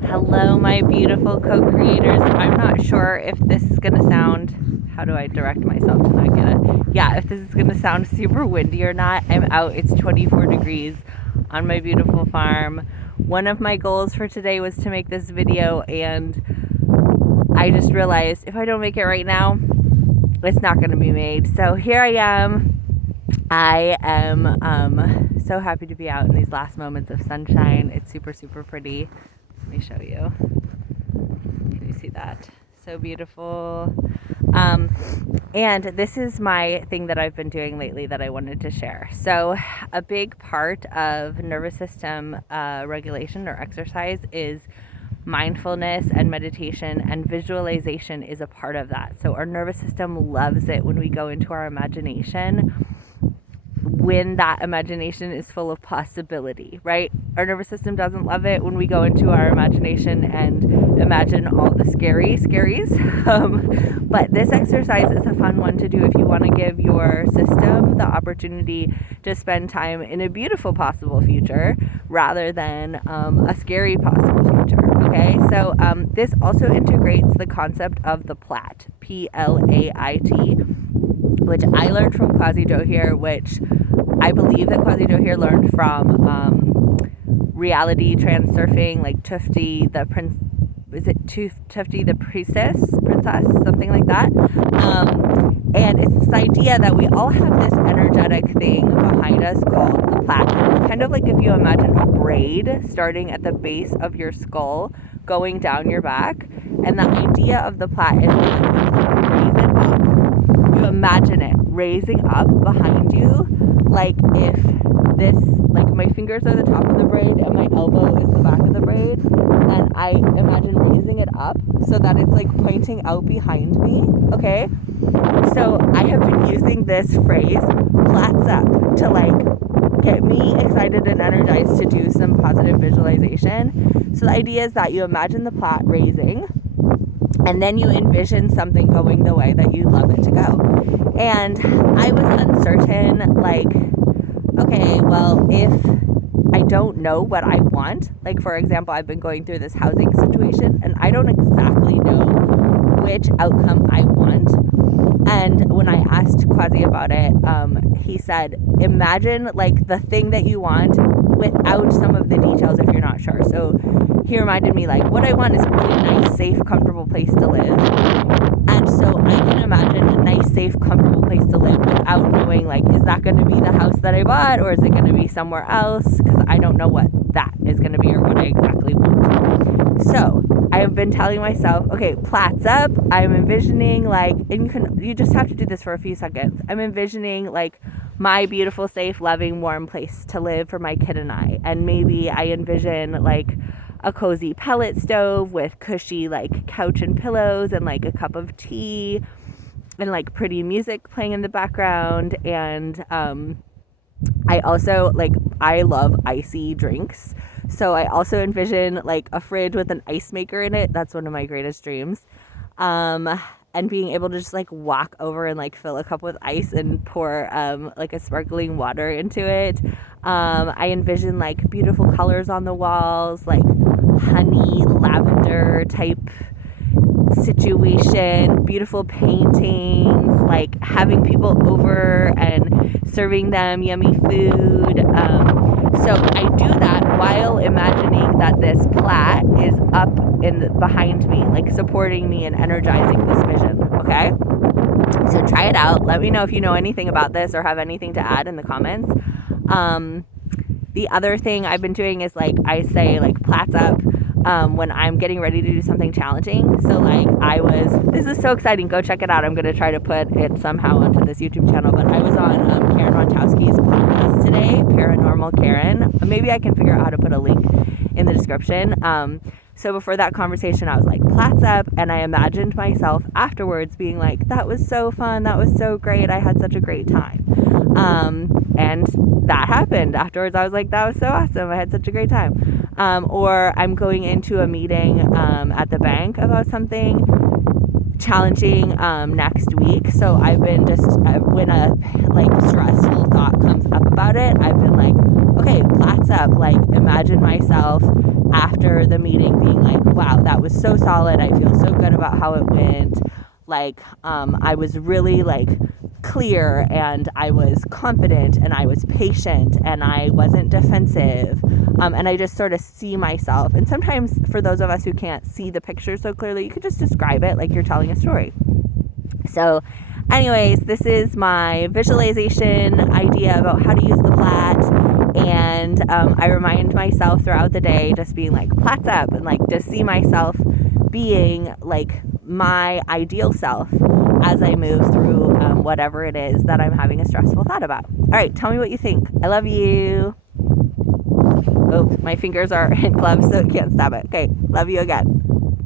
Hello, my beautiful co-creators. I'm not sure if this is going to sound, how do I direct myself to not get it? Yeah, if this is going to sound super windy or not. I'm out. It's 24 degrees on my beautiful farm. One of my goals for today was to make this video, and I just realized if I don't make it right now, it's not going to be made. So here I am. I am so happy to be out in these last moments of sunshine. It's super, super pretty. Let me show you. Can you see that? So beautiful. And this is my thing that I've been doing lately that I wanted to share. So, a big part of nervous system regulation or exercise is mindfulness and meditation, and visualization is a part of that. So, our nervous system loves it when we go into our imagination, when that imagination is full of possibility, right? Our nervous system doesn't love it when we go into our imagination and imagine all the scaries. But this exercise is a fun one to do if you want to give your system the opportunity to spend time in a beautiful possible future rather than a scary possible future. Okay, so this also integrates the concept of the plait, Plait, which I learned from Quasi Joe here, which I believe that Quasi Joe here learned from reality transurfing, like Tufti the prince. Is it Tufti the princess, something like that? And it's this idea that we all have this energetic thing behind us called the plait. It's kind of like if you imagine a braid starting at the base of your skull, going down your back, and the idea of the plait is that you raise it up. You imagine it raising up behind you, like if this, like my fingers are the top of the braid and my elbow is the back of the braid, and I imagine raising it up so that it's like pointing out behind me. Okay, so I have been using this phrase plaits up to like get me excited and energized to do some positive visualization. So the idea is that you imagine the plait raising, and then you envision something going the way that you'd love it to go. And I was uncertain, like, okay, well, if I don't know what I want, like, for example, I've been going through this housing situation and I don't exactly know which outcome I want. And when I asked Quasi about it, he said, imagine like the thing that you want without some of the details if you're not sure. So he reminded me, like, what I want is a really nice, safe, comfortable place to live. And so I can imagine a nice, safe, comfortable place to live without knowing, like, is that going to be the house that I bought, or is it going to be somewhere else? Because I don't know what that is going to be or what I exactly want. So I have been telling myself, okay, plaits up. I'm envisioning, like, and you just have to do this for a few seconds. I'm envisioning, like, my beautiful, safe, loving, warm place to live for my kid and I. And maybe I envision, like, a cozy pellet stove with cushy, like, couch and pillows and, like, a cup of tea and, like, pretty music playing in the background. And I also, like, I love icy drinks. So I also envision, like, a fridge with an ice maker in it. That's one of my greatest dreams. And being able to just, like, walk over and, like, fill a cup with ice and pour, like, a sparkling water into it. I envision, like, beautiful colors on the walls, like honey, lavender type situation, beautiful paintings, like having people over and serving them yummy food. So I do that while imagining that this plait is up behind me, like supporting me and energizing this vision. Okay, so try it out. Let me know if you know anything about this or have anything to add in the comments. The other thing I've been doing is, like, I say, like, plaits up when I'm getting ready to do something challenging. So, like, this is so exciting. Go check it out. I'm going to try to put it somehow onto this YouTube channel. But I was on Karen Rontowski's podcast today, Paranormal Karen. Maybe I can figure out how to put a link in the description. So before that conversation, I was like, plaits up, and I imagined myself afterwards being like, that was so fun, that was so great, I had such a great time. And that happened. Afterwards, I was like, that was so awesome, I had such a great time. Or I'm going into a meeting at the bank about something challenging next week. So I've been just, when a like stressful thought comes up about it, I've been like, okay, plaits up, like imagine myself after the meeting being like, wow, that was so solid. I feel so good about how it went. Like, I was really like clear, and I was confident, and I was patient, and I wasn't defensive. And I just sort of see myself. And sometimes for those of us who can't see the picture so clearly, you could just describe it like you're telling a story. So anyways, this is my visualization idea about how to use the plait. And I remind myself throughout the day, just being like, plaits up, and like to see myself being like my ideal self as I move through whatever it is that I'm having a stressful thought about. All right, tell me what you think. I love you. Oh, my fingers are in gloves, so I can't stop it. Okay, love you again.